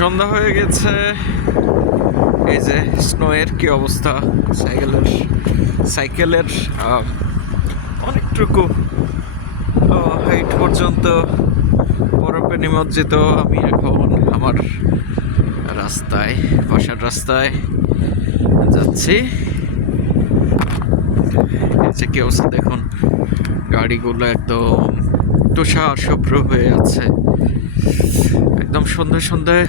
সন্ধ্যা হয়ে গেছে। এই যে স্নোয়ের কি অবস্থা? সাইকেলের সাইকেলের অনেকটুকু হাইট পর্যন্ত বরফে নিমজ্জিত। আমি এখন আমার রাস্তায়, বাসার রাস্তায় যাচ্ছি। যে কি অবস্থা দেখুন। গাড়িগুলো একদম তুষার শুভ্র হয়ে আছে। একদম সন্ধ্যে সন্ধ্যায়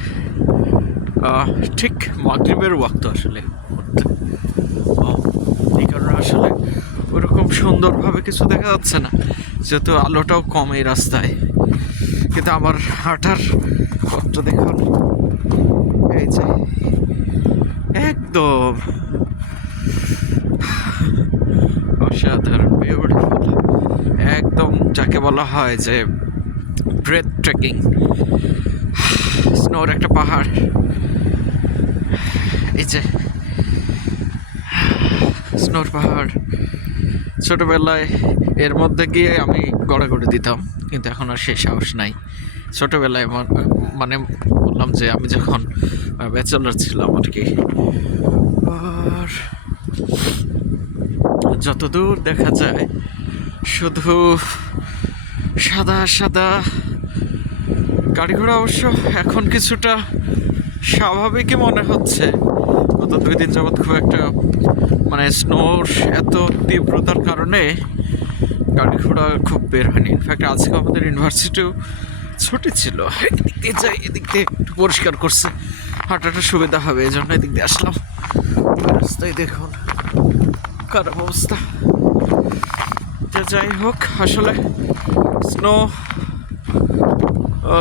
ঠিক মাগরিবের ওয়াক্ত আসলে। এই কারণে আসলে ওরকম সুন্দরভাবে কিছু দেখা যাচ্ছে না, যেহেতু আলোটাও কম এই রাস্তায়। কিন্তু আমার হাঁটার পথটা দেখুন। এই যে, একদম। অসাধারণ বিউটিফুল একদম যাকে বলা হয় যে ব্রেথ ট্রেকিং স্নোর একটা পাহাড়। এই যে, স্নোর পাহাড়। ছোটোবেলায় এর মধ্যে গিয়ে আমি গড়াগড়ি দিতাম, কিন্তু এখন আর সেই সাহস নাই। ছোটোবেলায় মানে বললাম যে আমি যখন ব্যাচেলার ছিলাম আর কি, আর যতদূর দেখা যায়, শুধু সাদা সাদা গাড়ি ঘোড়া অবশ্য এখন কিছুটা স্বাভাবিকই মনে হচ্ছে। গত দুই দিন যাবৎ খুব একটা মানে স্নোর এত তীব্রতার কারণে গাড়ি ঘোড়া খুব বের হয়নি। ইনফ্যাক্ট আজকে আমাদের ইউনিভার্সিটিও ছুটি ছিল। এদিক দিয়ে যাই, এদিক দিয়ে একটু পরিষ্কার করছে। হাঁটাটা সুবিধা হবে, এই জন্য এদিক দিয়ে আসলাম। রাস্তায় দেখুন খারাপ অবস্থা। যাই হোক, আসলে স্নো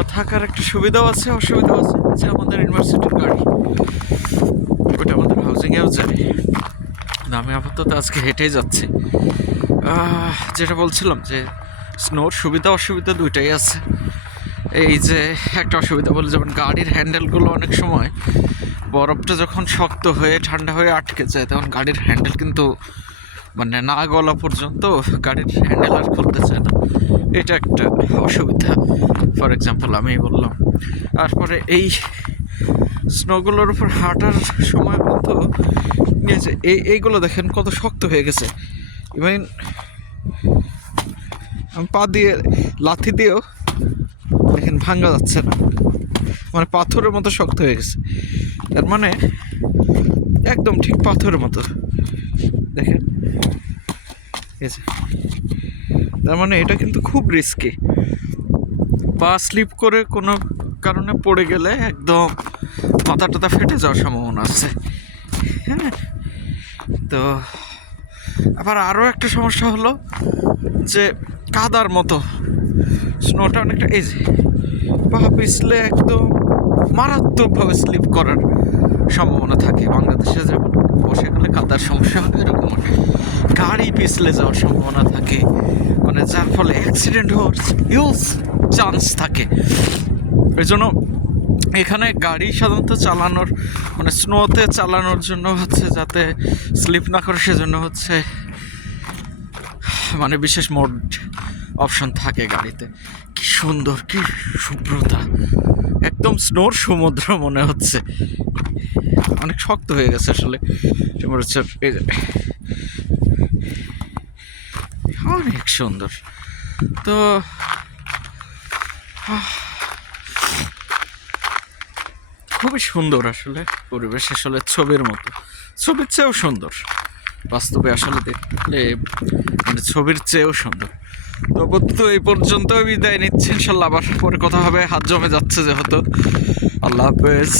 থাকার একটা সুবিধাও আছে, অসুবিধাও আছে। যে আমাদের ইউনিভার্সিটির গাড়ি। ওটা আমাদের হাউজিংয়েও যায়। আমি আপাতত আজকে হেঁটেই যাচ্ছি। যেটা বলছিলাম যে স্নোর সুবিধা, অসুবিধা দুইটাই আছে। এই যে, একটা অসুবিধা বলে যেমন গাড়ির হ্যান্ডেলগুলো অনেক সময় বরফটা যখন শক্ত হয়ে, ঠান্ডা হয়ে আটকে যায়, তখন গাড়ির হ্যান্ডেল কিন্তু মানে না গলা পর্যন্ত গাড়ির হ্যান্ডেল আর খুলতে চায় না। এটা একটা অসুবিধা। ফর এক্সাম্পল আমি বললাম। তারপরে এই স্নোগুলোর উপর হাঁটার সময় এই যে এই, এইগুলো দেখেন কত শক্ত হয়ে গেছে। ইভেন পা দিয়ে, লাথি দিয়েও দেখেন ভাঙ্গা যাচ্ছে না। মানে পাথরের মতো শক্ত হয়ে গেছে। তার মানে একদম ঠিক পাথরের মতো। দেখেন ঠিক আছে তার মানে এটা কিন্তু খুব রিস্কি পা স্লিপ করে কোনো কারণে পড়ে গেলে একদম মাথা টাথা ফেটে যাওয়ার সম্ভাবনা আছে। হ্যাঁ। তো আবার আরও একটা সমস্যা হলো যে কাদার মতো স্নোটা অনেকটা এই পা পিছলে একদম মারাত্মকভাবে স্লিপ করার সম্ভাবনা থাকে। বাংলাদেশে যেমন বসে গেলে কাদার সমস্যা হয়, এরকম গাড়ি পিছলে যাওয়ার সম্ভাবনা থাকে। মানে যার ফলে অ্যাক্সিডেন্ট হওয়ার হিউজ চান্স থাকে। এই জন্য এখানে গাড়ি সাধারণত চালানোর মানে স্নোতে চালানোর জন্য হচ্ছে যাতে স্লিপ না করে, সেজন্য হচ্ছে মানে বিশেষ মোড অপশন থাকে গাড়িতে। কি সুন্দর, কি শুভ্রতা। একদম স্নোর সমুদ্র মনে হচ্ছে। অনেক শক্ত হয়ে গেছে আসলে। টেম্পারেচার এই অনেক সুন্দর। তো খুবই সুন্দর আসলে পরিবেশ আসলে ছবির মতো। ছবির চেয়েও সুন্দর। বাস্তবে আসলে দেখলে মানে ছবির চেয়েও সুন্দর। তো আপাতত এই পর্যন্ত বিদায় নিচ্ছি, ইনশাল্লাহ আবার পরে কথা হবে। হাত জমে যাচ্ছে যেহেতু। আল্লাহ হাফেজ।